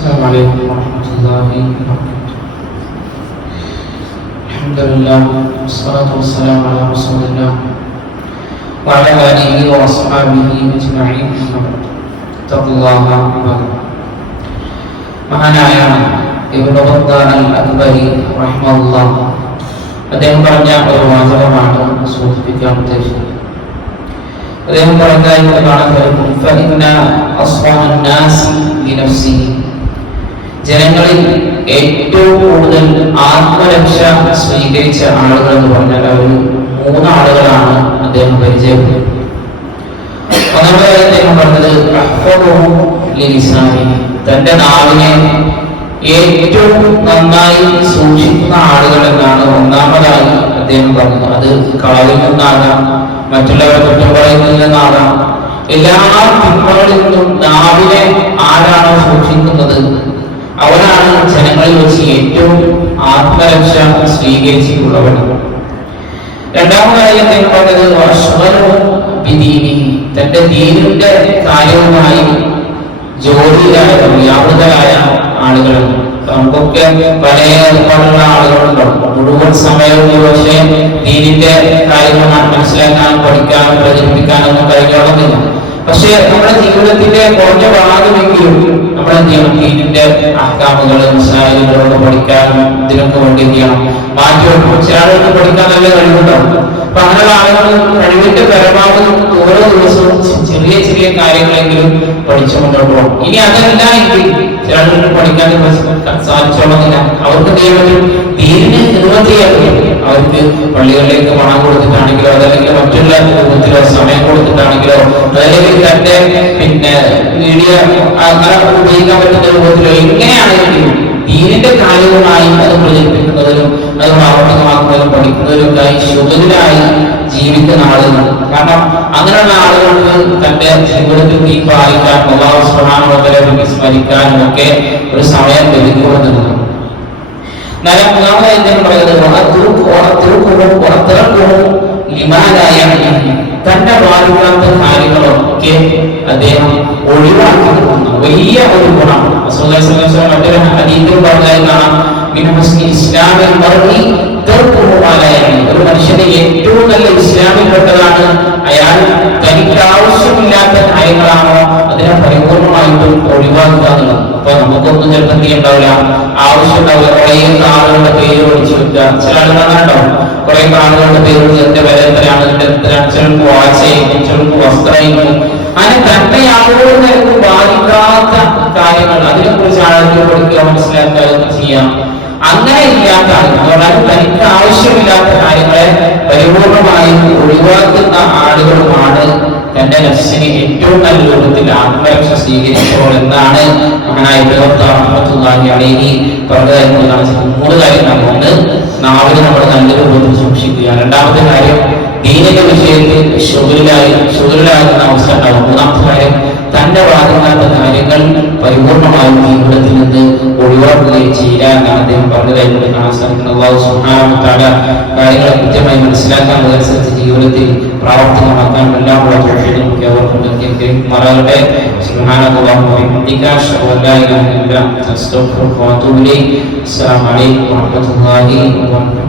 السلام عليكم ورحمة الله وبركاته. الحمد لله والصلاة والسلام على رسول الله وعلى آله وأصحابه أجمعين. اتقوا الله عباد الله. മഹാനായ ഇബ്നു ബത്തൂത അൽ-അക്ബരി റഹിമഹുല്ലാഹ് അദ്ദേഹം പറഞ്ഞ ഒരു വാചകമാണ് സൂചിപ്പിക്കാൻ ഉദ്ദേശിക്കുന്നത്. അദ്ദേഹം പറഞ്ഞതായിട്ട് കാണാൻ കഴിയും, ഫഇന്ന അസ്വാഹൻ നാസി ലിനഫ്സിഹി, ജനങ്ങളിൽ ഏറ്റവും കൂടുതൽ ആത്മരക്ഷ സ്വീകരിച്ച ആളുകൾ എന്ന് പറഞ്ഞാൽ അവർ 3 ആളുകളാണ് അദ്ദേഹം പരിചയപ്പെടുന്നത്. ഒന്നാമതായി അദ്ദേഹം പറഞ്ഞത് അഹ്ഫദുഹു ലിലിസാനിഹി, തന്റെ നാവിനെ ഏറ്റവും നന്നായി സൂക്ഷിക്കുന്ന ആളുകൾ എന്നാണ് ഒന്നാമതായി അദ്ദേഹം പറഞ്ഞത്. അത് കളവിൽ നിന്നാകാം, മറ്റുള്ളവരെ കുറ്റം പറയുന്നതിൽ നിന്നാകാം, എല്ലാ തിന്മകളിൽ നിന്നും നാവിനെ ആരാണോ സൂക്ഷിക്കുന്നത് അവനാണ് ജനങ്ങളിൽ വെച്ച് ഏറ്റവും ആത്മരക്ഷ സ്വീകരിച്ചിട്ടുള്ളവൻ. രണ്ടാമതായി അദ്ദേഹം പറഞ്ഞത് തന്റെ ദീനിന്റെ കാര്യവുമായി ജോലിയിലായ വ്യാപൃതരായ ആളുകൾ. നമുക്കൊക്കെ പല ഏർപ്പാടുള്ള ആളുകളുണ്ടാവും. മുഴുവൻ സമയവും പക്ഷേ ദീനിന്റെ കാര്യങ്ങൾ മനസ്സിലാക്കാനും പഠിക്കാനും പ്രചരിപ്പിക്കാനൊന്നും കഴിഞ്ഞോളുന്നില്ല. പക്ഷെ നമ്മുടെ ജീവിതത്തിന്റെ കുറഞ്ഞ ഭാഗമെങ്കിലും നമ്മുടെ ദീനിന്റെ അഹ്കാമുകൾ മസായിലുകളൊക്കെ പഠിക്കാനും ഇതിനൊക്കെ വേണ്ടി ചെയ്യണം മാറ്റി വെക്കും. ചില ആളുകൾക്ക് പഠിക്കാൻ നല്ല കഴിവുണ്ടാവും. അപ്പൊ അങ്ങനെയുള്ള ആളുകൾ കഴിവിന്റെ പരമാവധി ഓരോ ദിവസവും ചെറിയ ചെറിയ കാര്യങ്ങളെങ്കിലും പഠിച്ചു മുന്നോട്ട് പോകും. ഇനി അതല്ല എങ്കിൽ ചില ആളുകൾക്ക് പഠിക്കാൻ സാധിച്ചോളുന്നില്ല. അവർക്ക് ദീനിനെ നിർവൃത്തി ചെയ്യാൻ കഴിയും. അവർക്ക് പള്ളികളിലേക്ക് പണം കൊടുത്തിട്ടാണെങ്കിലോ അതല്ലെങ്കിൽ മറ്റുള്ള രൂപത്തിലോ സമയം കൊടുത്തിട്ടാണെങ്കിലോ അതല്ലെങ്കിൽ തന്റെ മീഡിയ അങ്ങനെ ഉപയോഗിക്കാൻ പറ്റുന്ന രൂപത്തിലോ എങ്ങനെയാണെങ്കിലും ദീനിന്റെ കാര്യവുമായി അത് പ്രചരിപ്പിക്കുന്നതിലും അത് പ്രാവർത്തികമാക്കുന്നതിലും പഠിക്കുന്നതിലൊക്കെയായി ശുദ്ധരായി ജീവിക്കുന്ന ആളുകൾ. കാരണം അങ്ങനെയുള്ള ആളുകൾക്ക് തന്റെ ജീവിതത്തിൽ തീ പാലിക്കാൻ അല്ലാഹു സുബ്ഹാനഹു വ തആലയെ സ്മരിക്കാനും ഒക്കെ ഒരു സമയം ലഭിക്കുമെന്നുള്ളത്. മൂന്നാമതായി അദ്ദേഹം പറയുന്നത് തന്റെ ബാധിക്കാത്ത കാര്യങ്ങളൊക്കെ അദ്ദേഹം ഒഴിവാക്കി കൊടുക്കുന്നു. വലിയ ഒരു ഗുണം മറ്റൊരു ഹദീസിൽ പറഞ്ഞതായി കാണാം, ഒരു മനുഷ്യന്റെ ഏറ്റവും നല്ല ഇസ്ലാമിൽപ്പെട്ടതാണ് അയാൾ തനിക്ക് ആവശ്യമില്ലാത്ത കാര്യങ്ങളാണോ അതിനെ പരിപൂർണമായിട്ടും ഒഴിവാക്കുക എന്നുള്ളത്. അപ്പൊ നമുക്കൊന്നും ചിലപ്പോൾ ഉണ്ടാവില്ല, ആവശ്യമുണ്ടാവില്ല. കുറെ ആളുകളുടെ പേര് പഠിച്ചു വെക്കുക. ചില ആളുകൾ അങ്ങനെ ഉണ്ടാവും, കുറെ ആളുകളുടെ പേര് എന്റെ വില എത്രയാണ്, ചിലർക്ക് വാച്ചായിരിക്കും, ചിലർക്ക് വസ്ത്രമായിരിക്കും. അങ്ങനെ തന്നെ ആളുകൾക്ക് ബാധിക്കാത്ത കാര്യങ്ങൾ അതിനെ കുറിച്ച് ആളുകൾ പഠിക്കുക, മനസ്സിലാക്കുക, ചെയ്യാം. അങ്ങനെ ഇല്ലാത്ത ആളുകൾ, തനിക്ക് ആവശ്യമില്ലാത്ത കാര്യങ്ങളെ പരിപൂർണമായി ഒഴിവാക്കുന്ന ആളുകളുമാണ് തന്റെ നഫ്സിനെ ഏറ്റവും നല്ല രൂപത്തിൽ ആത്മരക്ഷ സ്വീകരിച്ചപ്പോൾ എന്നാണ് മഹാനായ റഹ്മത്തുള്ളാഹി അലൈഹി പറഞ്ഞതെന്നുള്ളതാണ്. 3 കാര്യങ്ങളാണ്. ഒന്ന്, നാവിനെ നമ്മൾ നല്ല രൂപത്തിൽ സൂക്ഷിക്കുക. രണ്ടാമത്തെ കാര്യം, ദീനിന്റെ വിഷയത്തിൽ ശുദ്ധരാകുന്ന അവസ്ഥ ഉണ്ടാവും. മൂന്നാമത്തെ കാര്യം, തന്റെ ബാധിക്കാത്ത കാര്യങ്ങൾ പരിപൂർണമായും ജീവിതത്തിൽ നിന്ന് ഒഴിവാക്കുകയും ചെയ്യുക എന്നാണ് അദ്ദേഹം പറഞ്ഞതായിട്ട് കാണാൻ സാധിക്കുന്നത്. അല്ലാഹു സുബ്ഹാനഹു വ തആല കാര്യങ്ങളെ കൃത്യമായി മനസ്സിലാക്കാൻ അതനുസരിച്ച് ജീവിതത്തിൽ പ്രാവർത്തികമാക്കാൻ എല്ലാമുള്ള തൗഫീഖ് നമുക്ക് അവർക്കും നൽകിയിരിക്കുമാറാകട്ടെ. സുബ്ഹാനല്ലാഹി വ ബിഹംദിക അശ്ഹദു അൻ ലാ ഇലാഹ ഇല്ല അൻത അസ്തഗ്ഫിറുക വ അത്തൂബു ഇലൈക്. അസ്സലാമു അലൈക്കും വറഹ്മത്തുള്ളാഹി വബറകാതുഹു.